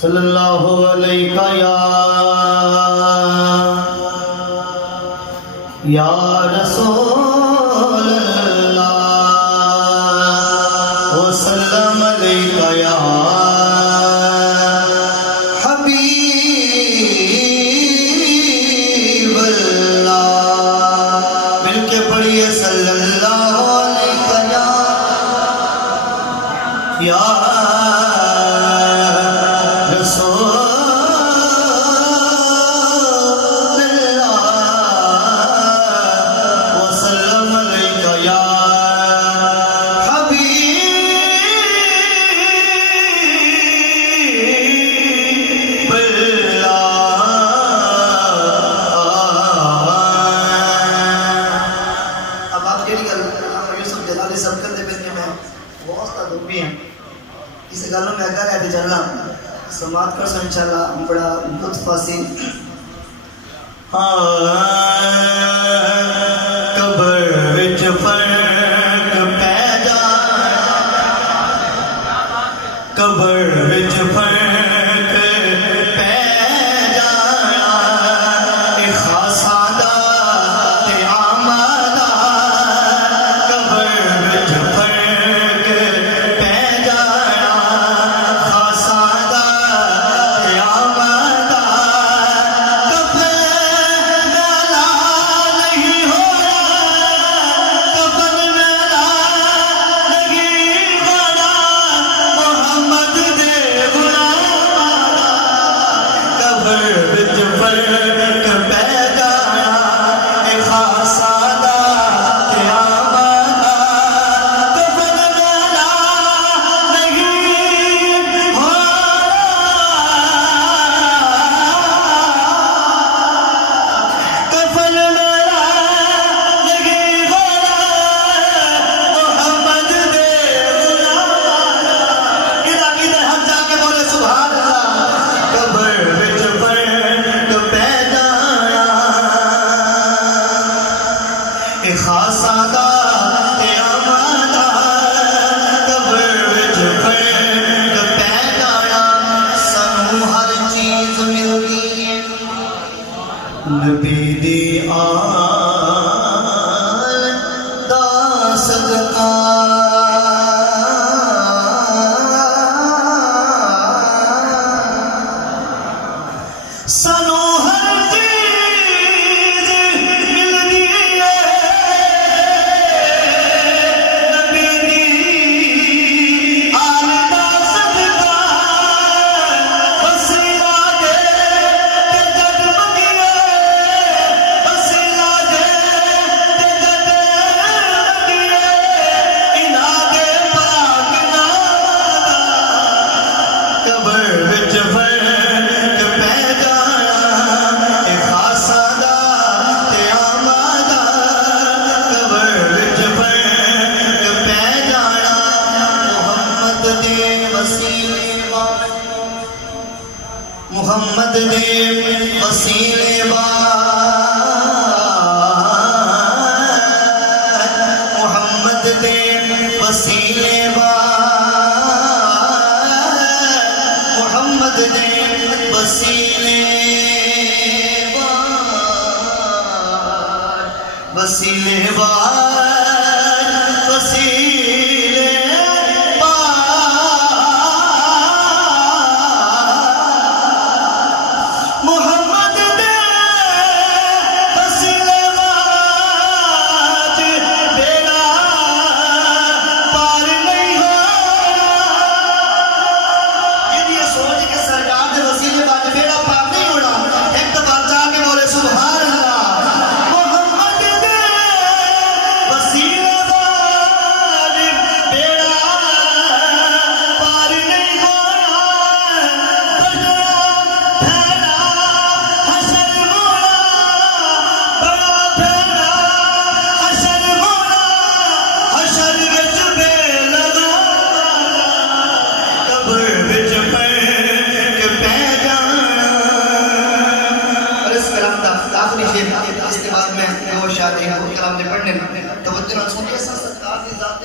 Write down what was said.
صلی اللہ علیہ یا رسول اللہ وسلم علیہ یا حبیب اللہ. مل کے پڑھیے صلی اللہ علیہ یا اس گالوں میں اگر ہے چلنا سماعت کر سو انشاءاللہ بڑا لطف حاصل. قبر وچ فرق پہ جا قبر وچ فرق پہ جا خاصا دا تے آمدا قبر وچ فرق پہ جا نبی دی آل دا صدقہ سانو ہر چیز ملدی ہے نبی دی آل دا صدقہ وسیلہ دے تے جگمگیے وسیلہ دے تے جگمگیے انہاں دے پاک نام دا قبر وچ فرق پہ جانا اے خاصا دا تے آمدا قبر وچ فرق پہ جانا محمد دے وسیلے وار محمد دے وسیلے وار محمد دے وسیلے وار محمد دے وسیلے وار وسیلے وار وسیلے وار محمد دے وسیلے وار بیڑا پار نہیں ہونا. یہ سوچ کے سرکار دے وسیلے وار بیڑا پار نہیں ہونا. ایک دفعہ جا کے بولے سبحان اللہ. محمد دے وسیلے وار بیڑا پار نہیں ہونا. بڑا بھیڑا حشر ہونا بڑا بھیڑا حشر ہونا حشر وچ بے لگانا قبر وچ فرق پہ جانا. اور اس کلام کا آخری شعر اس کے بعد میں وہ شاد ہے وہ کلام نے پڑھنے توجہ نہ سنیے. سرکار کی ذات